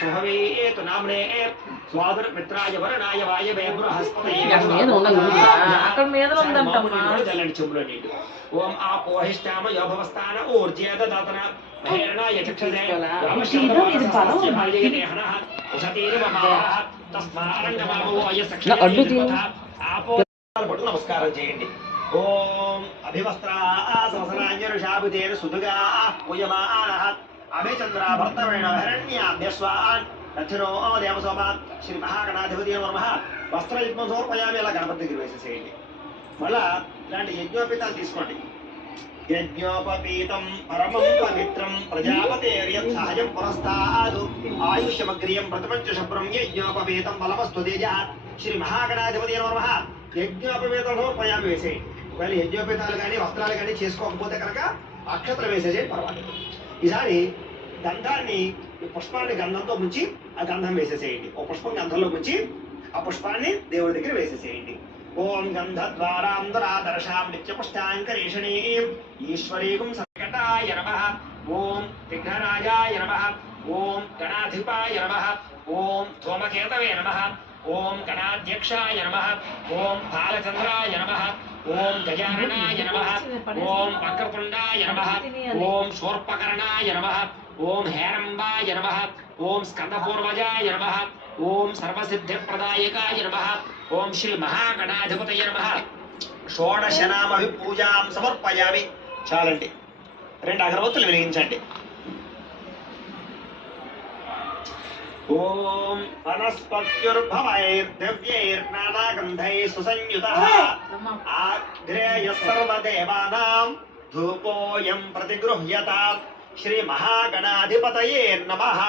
सुहवे तु नामने स्वादर मित्राय वरणाय वायवे बृहस्पतये అక్కడ మీద ఉందంటమ్మా చల్లండి చెంబులో నీళ్ళు ఓం ఆపోహిష్టామ యోభవస్థాన ఊర్జేద దాతన మహేరణాయ చక్షదే రామశబ్దవాసస్యమాలినేహనః ఉషతీరవమాహ తస్మారంగమామో అయసక్షణ ఆపో పట్టు నమస్కారం చేయండి ఓం అభివస్త్రా సహస్రాంజరుషాభుజేన సుదుగా పూయమానః అభిచంద్ర భర్తవేణ హరణ్యాభ్యస్వాన్ దక్షిణో దేవసోమాన్ శ్రీ మహాగణాధిపతి నమః వస్త్రయుగ్మం సమర్పయామి అలా గణపతి దగ్గర వేసేసేయండి మళ్ళా ఇలాంటి యజ్ఞోపేతాలు తీసుకోండి యజ్ఞోపపీతం పరమం పవిత్రం ప్రజాపతేర్యత్ సహజం పురస్తాదు ఆయుష్యమగ్రియం ప్రతిపంచ శుభ్రం యజ్ఞోపపీతం బలమస్తు తేజ శ్రీ మహాగణాధిపతి నమః యజ్ఞోపపీతం సమర్పయామి వేసేయండి ఒకవేళ యజ్ఞోపేతాలు కానీ వస్త్రాలు కానీ చేసుకోకపోతే కనుక అక్షతలు వేసేసేయండి పర్వాలేదు ఈసారి గంధాన్ని పుష్పాన్ని గంధంతో ముంచి ఆ గంధం వేసేసేయండి ఓ పుష్పం గంధంలో ముంచి ఆ పుష్పాన్ని దేవుడి దగ్గర వేసేసేయండి ఓం గంధద్వారాంధరాదర్శాం నిత్యపుష్టాంకరేషణీం ఈశ్వరీకం సంకటాయ నమః ఓం విఘ్నరాజాయ నమః ఓం గణాధిపాయ నమః ఓం ధూమకేతవే నమః ఓం గణాధ్యక్షాయ నమః ఓం బాలచంద్రాయ నమః ఓం గజాననాయ నమః ఓం వక్రతుండాయ నమః ఓం శూర్పకర్ణాయ నమః ఓం హేరంబాయ నమః ఓం స్కందపూర్వజాయ నమః ఓం సర్వసిద్ధిప్రదాయకాయ నమః ఓం శ్రీ మహాగణాధిపతయ నమః షోడశనామభి పూజాం సమర్పయామి చాలండి 2 అగరవత్తులు వెలిగించండి ఓం వనస్పత్యుర్భవైర్దివ్యైర్నానాగంధైః సుసంయుతః ఆగ్రేయః సర్వదేవానాం ధూపోయం ప్రతిగృహ్యతాం శ్రీ మహాగణాధిపతయే నమః